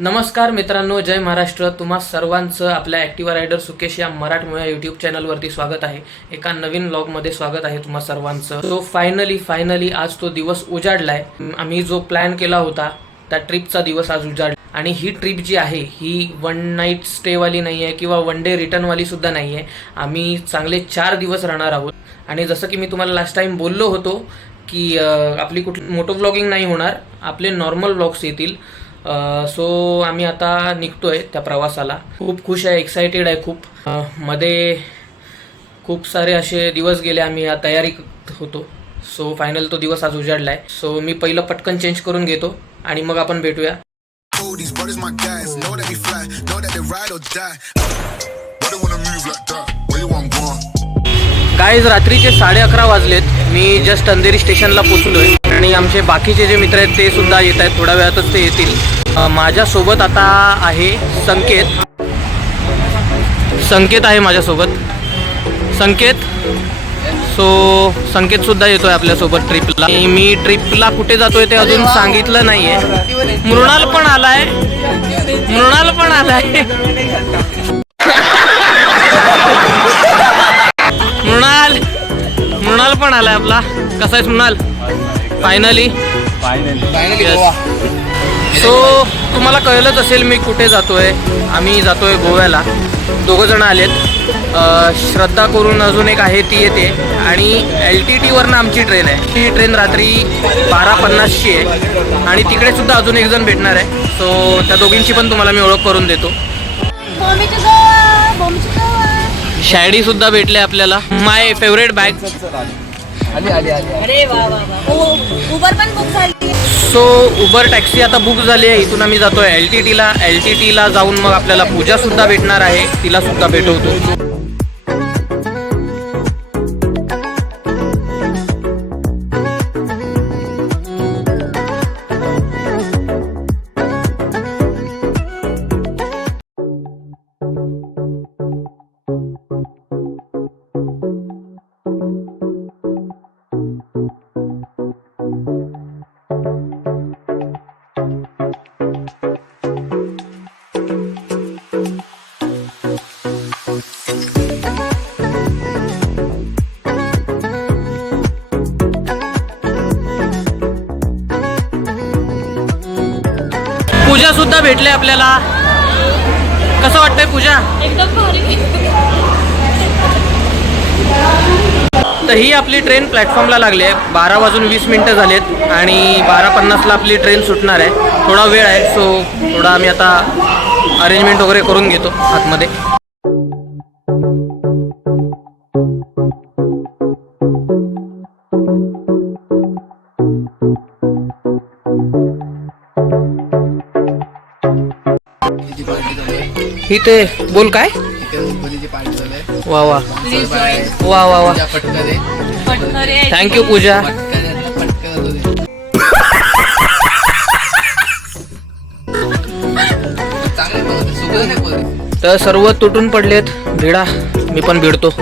नमस्कार मित्रांनो, जय महाराष्ट्र. तुम्हा सर्वांचं आपल्या ॲक्टिव्हा रायडर सुकेश या मराठमोळ्या यूट्यूब चॅनलवरती स्वागत आहे. एका नवीन व्लॉगमध्ये स्वागत आहे तुम्हा सर्वांचं. सो फायनली आज तो दिवस उजाडलाय. आम्ही जो प्लॅन केला होता त्या ट्रिपचा दिवस आज उजाडला. आणि ही ट्रिप जी आहे ही वन नाईट स्टेवाली नाही आहे किंवा वन डे रिटर्नवाली सुद्धा नाही आहे. आम्ही चांगले 4 दिवस राहणार आहोत. आणि जसं की मी तुम्हाला लास्ट टाइम बोललो होतो की आपली कुठली मोटो व्लॉगिंग नाही होणार, आपले नॉर्मल व्लॉग्स येतील. सो आम्ही आता निघतोय त्या प्रवासाला. खूप खुश आहे, एक्सायटेड आहे खूप. मध्ये खूप सारे असे दिवस गेले, आम्ही या तयारी होतो. सो फायनल तो दिवस आज उजाडलाय. सो मी पहिलं पटकन चेंज करून घेतो आणि मग आपण भेटूया. गाईज, रात्रीचे 11:30 वाजलेत. मी जस्ट अंधेरी स्टेशनला पोचलोय आणि आमचे बाकीचे जे मित्र आहेत ते सुद्धा येत आहेत. थोड्या वेळातच ते येतील. माझ्यासोबत आता आहे संकेत आहे माझ्यासोबत. सो संकेत सुद्धा येतोय आपल्यासोबत ट्रिपला. मी ट्रिपला कुठे जातोय ते अजून सांगितलं नाहीये. मृणाल पण आलाय. मृणाल पण आलाय आपला. कसा आहेस मृणाल? फायनली सो तुम्हाला कळलंच असेल मी कुठे जातोय. आम्ही जातोय गोव्याला. 2 जण आलेत. श्रद्धा करून अजून एक आहे, ती येते. आणि LTT आमची ट्रेन आहे. ती ट्रेन रात्री 12:50ची आहे. आणि तिकडे सुद्धा अजून एक जण भेटणार आहे. सो त्या दोघींची पण तुम्हाला मी ओळख करून देतो. शायडी सुद्धा भेटले आपल्याला. माय फेवरेट बॅग. उबर पण बुक झाली. सो उबर टॅक्सी आता बुक झाली आहे. इथून आम्ही जातोय LTT ला जाऊन मग आपल्याला पूजा सुद्धा भेटणार आहे. तिला सुद्धा भेटवतो. पूजा सुद्धा भेटले आपल्याला. कसं वाटतंय पूजा? एकदम भारी. तर ही आपली ट्रेन प्लॅटफॉर्मला लागली आहे. 12:20 झालेत आणि 12:50ला आपली ट्रेन सुटणार आहे. थोडा वेळ आहे. सो थोडा आम्ही आता अरेंजमेंट वगैरे करून घेतो आतमध्ये. इथे बोल काय? वा वा वा वा वा. थँक्यू पूजा. तर सर्व तुटून पडलेत. भिडा, मी पण भिडतो.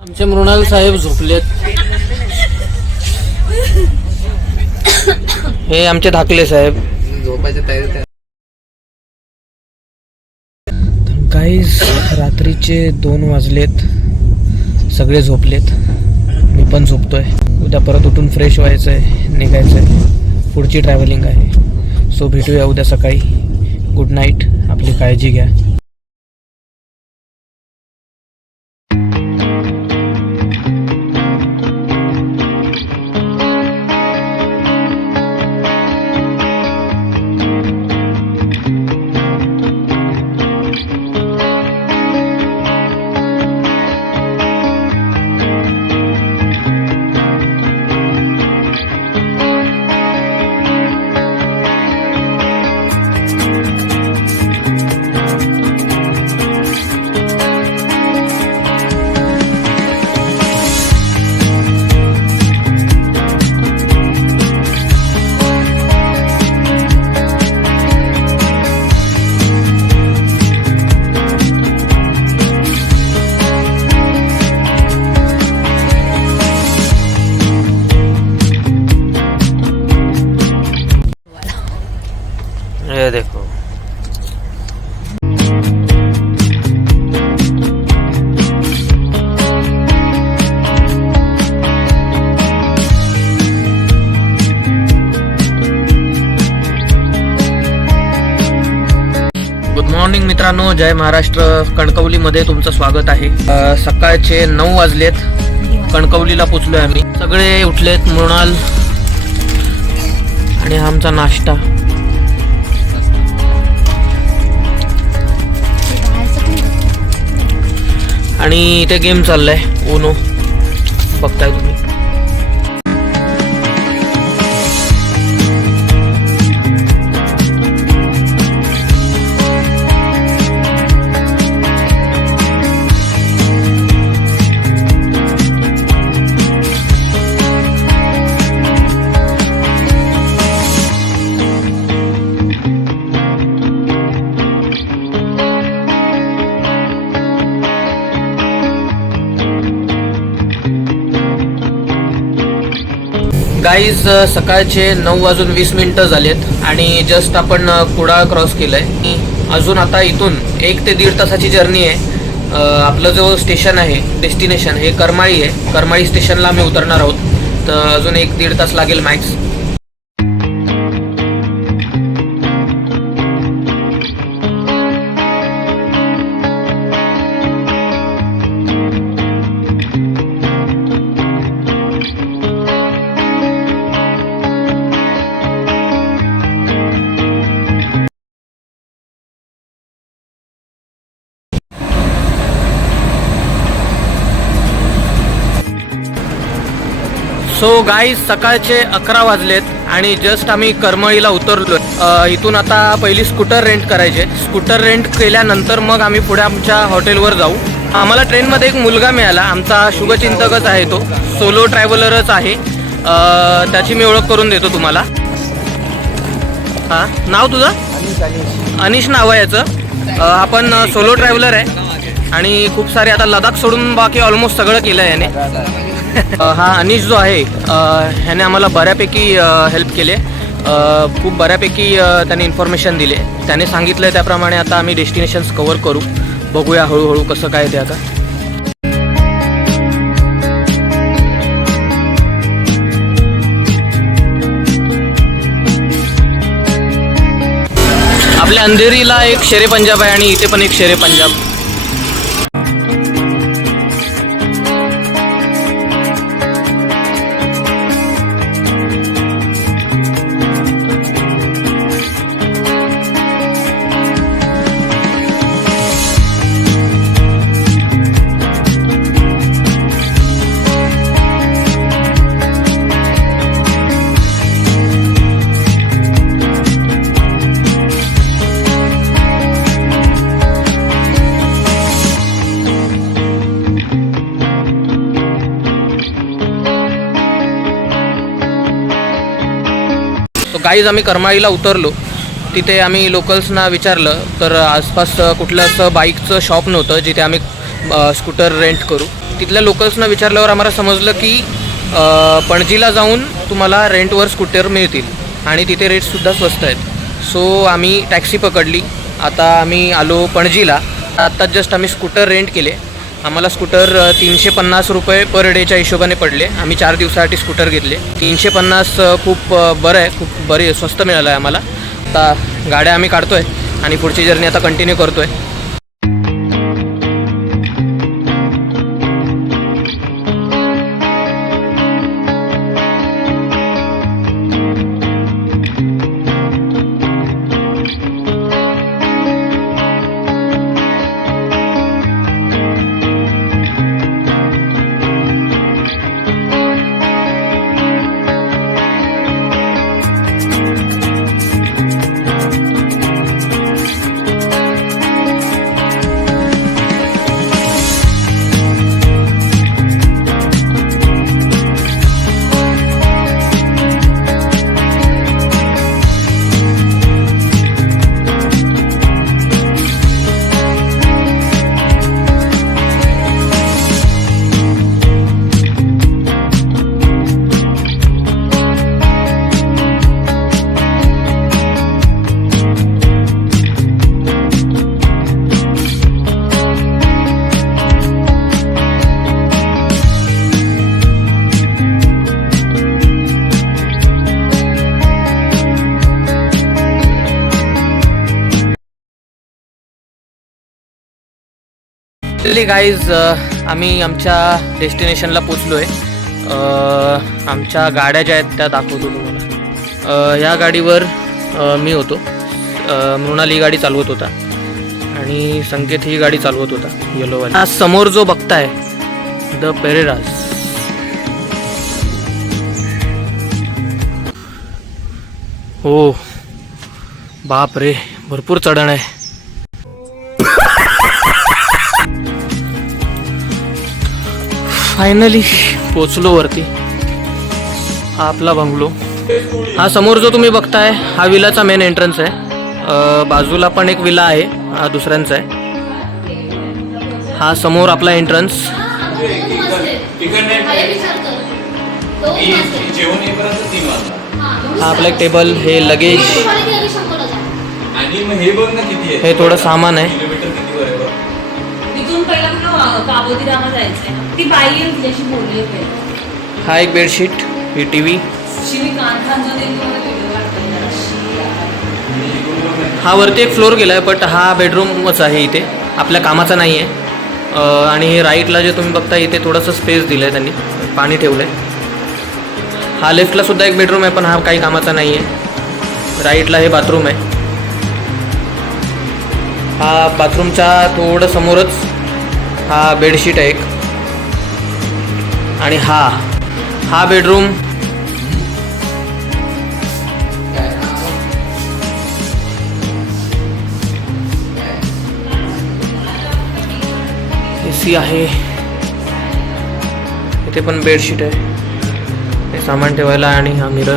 आमचे मृणाल साहेब झोपलेत. हे आमचे धाकले साहेब झोपायच्या तयारीत. गाईज, रात्रीचे 2 वाजलेत. सगळे झोपलेत. मी पण झोपतोय. उद्या परत उठून फ्रेश व्हायचंय, निघायचंय. पुढची ट्रॅव्हलिंग आहे. सो भेटूया उद्या सकाळी. Good night. आपली काळजी घ्या. मॉर्निंग मित्रांनो, जय महाराष्ट्र. कणकवलीमध्ये तुमचं स्वागत आहे. सकाळचे 9 वाजलेत. कणकवलीला पोचलोय आम्ही. सगळे उठलेत. मृणाल आणि हा आमचा नाश्ता. आणि इथे गेम चाललाय ओनो, बघताय तुम्ही. गाईज, सकाळचे 9:20 झालेत आणि जस्ट आपण कुडाळ क्रॉस केलंय. अजून आता इथून 1 ते 1.5 तासाची जर्नी आहे. आपलं जो स्टेशन आहे, डेस्टिनेशन हे करमाळी आहे. करमाळी स्टेशनला आम्ही उतरणार आहोत. तर अजून 1-1.5 तास लागेल मॅक्स. सो गाईज, सकाळचे 11 वाजलेत आणि जस्ट आम्ही करमळीला उतरलो. इथून आता पहिली स्कूटर रेंट करायचे. स्कूटर रेंट केल्यानंतर मग आम्ही पुढे आमच्या हॉटेलवर जाऊ. आम्हाला ट्रेनमध्ये एक मुलगा मिळाला. आमचा शुभचिंतकच आहे, तो सोलो ट्रॅव्हलरच आहे. त्याची मी ओळख करून देतो तुम्हाला. हां, नाव तुझं? अनिश नाव आहे याचं. आपण सोलो ट्रॅव्हलर आहे आणि खूप सारे आता लडाख सोडून बाकी ऑलमोस्ट सगळं केलं आहे याने. हा अनिश जो आहे, ह्याने आम्हाला बऱ्यापैकी हेल्प केले. खूप बऱ्यापैकी त्याने इन्फॉर्मेशन दिले. त्याने सांगितलं त्याप्रमाणे आता आम्ही डेस्टिनेशन्स कव्हर करू. बघूया हळूहळू कसं काय ते. आता आपल्या अंधेरीला एक शेरे पंजाब आहे आणि इथे पण एक शेरे पंजाब. गाईज, आम्ही करमाळीला उतरलो. तिथे आम्ही लोकल्सना विचारलं तर आसपास कुठलं असं बाईकचं शॉप नव्हतं जिथे आम्ही स्कूटर रेंट करू. तिथल्या लोकल्सना विचारल्यावर आम्हाला समजलं की पणजीला जाऊन तुम्हाला रेंटवर स्कूटर मिळतील आणि तिथे रेट्ससुद्धा स्वस्त आहेत. सो आम्ही टॅक्सी पकडली. आता आम्ही आलो पणजीला. आत्ताच जस्ट आम्ही स्कूटर रेंट केले. आम्हाला स्कूटर 350 रुपये पर डेच्या हिशोबाने पडले. आम्ही 4 दिवसासाठी स्कूटर घेतले. 350 खूप बरं आहे, खूप बरी स्वस्त मिळालं आहे आम्हाला. आता गाड्या आम्ही काढतो आहे आणि पुढची जर्नी आता कंटिन्यू करतो आहे. फायनली गाईज आम्ही आमच्या डेस्टिनेशनला पोचलो आहे. आमच्या गाड्या ज्या आहेत त्या दाखवतो तुम्हाला. ह्या गाडीवर मी होतो, मृणाल ही गाडी चालवत होता आणि संकेत ही गाडी चालवत होता येलोवाली. हा समोर जो बघताय द पेरेराज, हो बाप रे भरपूर चढण आहे. फायनली पोचलो वरती. हा आपला बंगलो. हा समोर जो तुम्ही बघताय हा विलाचा मेन एंट्रन्स आहे. बाजूला पण एक विला आहे, हा दुसऱ्यांचा आहे. हा समोर आपला एंट्रन्स. हा आपला एक टेबल, हे लगेज, हे थोडं सामान आहे. तिथून पहिला काबोदीरामा जायचंय. ती बाई आहे तिच्याशी बोलली आहे. हा एक बेडशीट, ही टीव्ही. हा वरती एक फ्लोर गेलाय, बट हा बेडरूमच आहे इथे, आपल्या कामाचा नाही आहे. आणि हे राईटला जे तुम्ही बघता इथे थोडंसं स्पेस दिलं आहे त्यांनी, पाणी ठेवलं आहे. हा लेफ्टला सुद्धा एक बेडरूम आहे, पण हा काही कामाचा नाही आहे. राईटला हे बाथरूम आहे. हा बाथरूमच्या थोडं समोरच हा बेडशीट आहे एक. आणि हा बेडरूम. AC आहे इथे, पण बेडशीट आहे, हे सामान ठेवायला. आणि हा मिरर.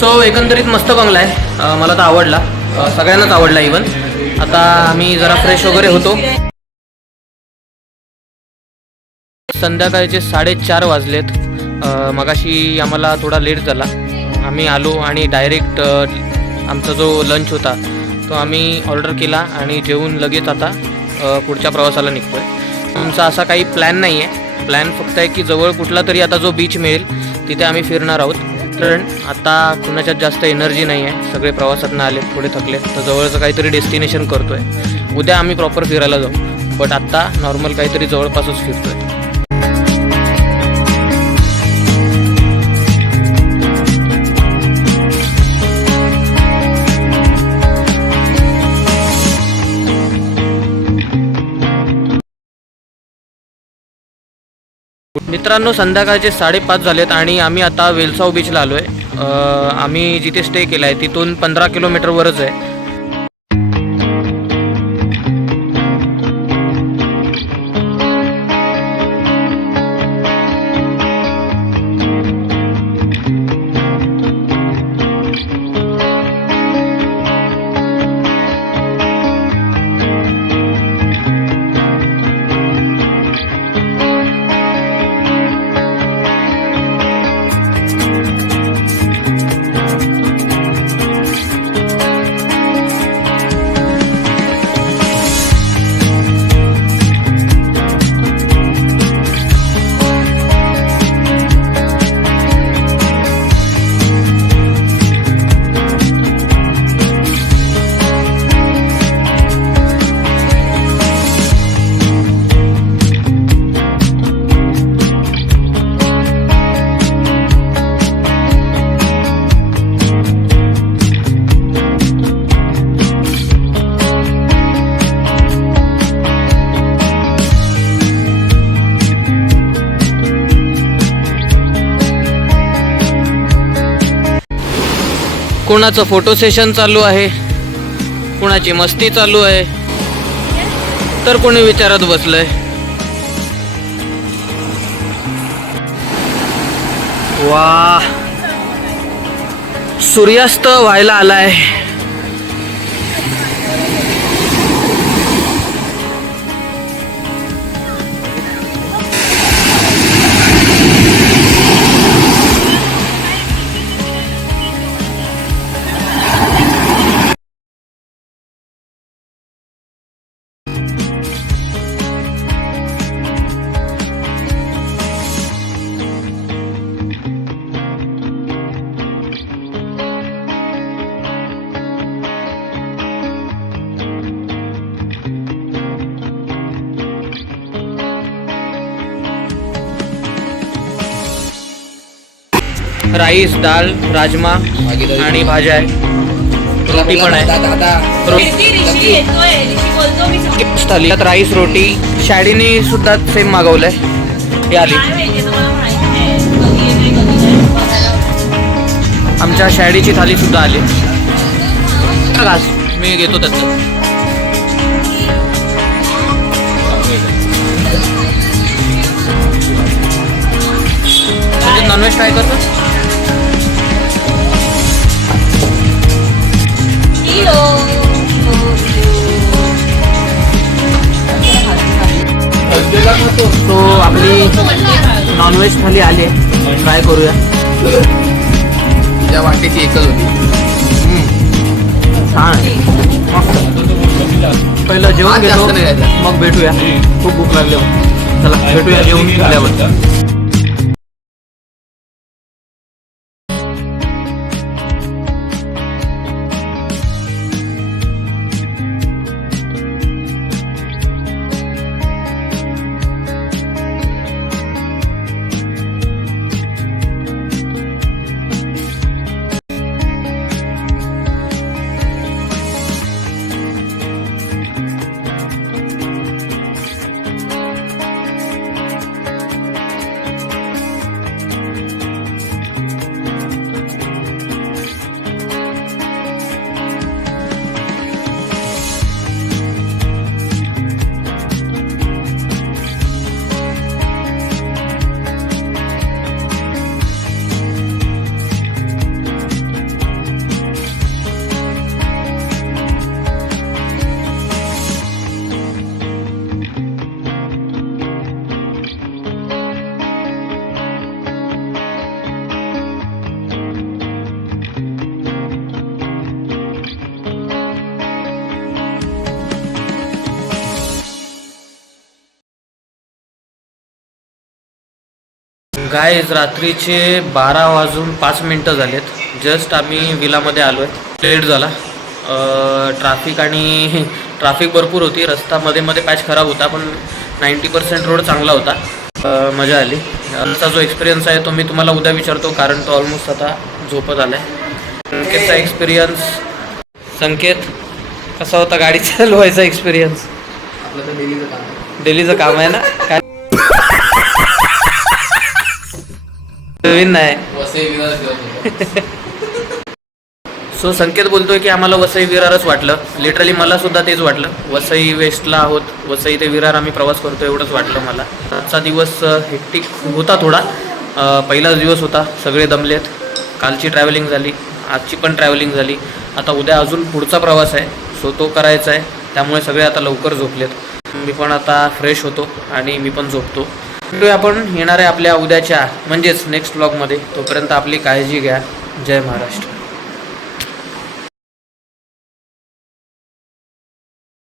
सो एकंदरीत मस्त बंगला आहे. मला तर आवडला, सगळ्यांनाच आवडला इवन. आता आम्ही जरा फ्रेश वगैरे होतो. संध्याकाळचे 4:30 वाजलेत. मगाशी आम्हाला थोडा लेट झाला. आम्ही आलो आणि डायरेक्ट आमचा जो लंच होता तो आम्ही ऑर्डर केला आणि जेवून लगेच आता पुढच्या प्रवासाला निघतो आहे. आमचा असा काही प्लॅन नाही आहे. प्लॅन फक्त आहे की जवळ कुठला तरी आता जो बीच मिळेल तिथे आम्ही फिरणार आहोत. कारण आता कुणाच्यात जास्त एनर्जी नाही आहे, सगळे प्रवासातनं आले, थोडे थकले, तर जवळचं काहीतरी डेस्टिनेशन करतो आहे. उद्या आम्ही प्रॉपर फिरायला जाऊ, बट आत्ता नॉर्मल काहीतरी जवळपासच फिरतो आहे. मित्रांनो, संध्याकाळचे 5:30 झालेत आणि आम्ही आता वेलसाव बीचला आलो आहे. आम्ही जिथे स्टे केला आहे तिथून 15 किलोमीटरवरच आहे. कोणाचं फोटो सेशन चालू आहे, कोणाची मस्ती चालू आहे, तर कोणी विचारत बसलंय. वाह, सूर्यास्त व्हायला आलाय. राईस, डाळ, राजमा आणि भाज्या आहे. रोटी पण आहे. ऋषी येतोय, ऋषी बोलतो मी सगळं थाली त्यात राईस, रोटी. शॅडीने सुद्धा सेम मागवलंय. हे आली काय माहिती तर मला माहिती नाही कधी येते कधी नाही बघायला. आमच्या शॅडीची थाली सुद्धा आली. घास मी घेतो त्याचं. नॉनव्हेज ट्राय करतो. तो आपली नॉनव्हेज थाली आली आहे. ट्राय करूया. त्या वाटेची एकच होती. छान. पहिलं जेवण आज घेतो जास्त नाही खायचं. मग भेटूया. खूप भूक लागली. चला भेटूया जेवण झाल्यावर. गाईज रात्रीचे 12:05 झालेत. जस्ट आम्ही विलामध्ये आलो आहे. लेट झाला. ट्रॅफिक भरपूर होती. रस्ता मध्ये मध्ये पॅच खराब होता पण 90% रोड चांगला होता. मजा आली. आमचा जो एक्सपिरियन्स आहे तो मी तुम्हाला उद्या विचारतो कारण तो ऑलमोस्ट आता झोपत आला आहे. संकेतचा एक्सपिरियन्स. संकेत कसा होता गाडी चालवायचा एक्सपिरियन्स? आपलं तर डेलीचं काम आहे. डेलीचं काम आहे ना काय? नवीन नाही. वसई विरार फिरत होतो. सो संकेत बोलतोय की आम्हाला वसई विरारच वाटलं. लिटरली मला सुद्धा तेच वाटलं. वसई वेस्टला आहोत. वसई ते विरार आम्ही प्रवास करतो एवढंच वाटलं मला. आजचा दिवस हेक्टिक होता थोडा. पहिलाच दिवस होता. सगळे दमलेत. कालची ट्रॅव्हलिंग झाली. आजची पण ट्रॅव्हलिंग झाली. आता उद्या अजून पुढचा प्रवास आहे. सो तो करायचा आहे. त्यामुळे सगळे आता लवकर झोपलेत. मी पण आता फ्रेश होतो आणि मी पण झोपतो. भेटूया आपण येणाऱ्या आपल्या उद्याच्या म्हणजेच नेक्स्ट व्लॉगमध्ये. तोपर्यंत आपली काळजी घ्या. जय महाराष्ट्र.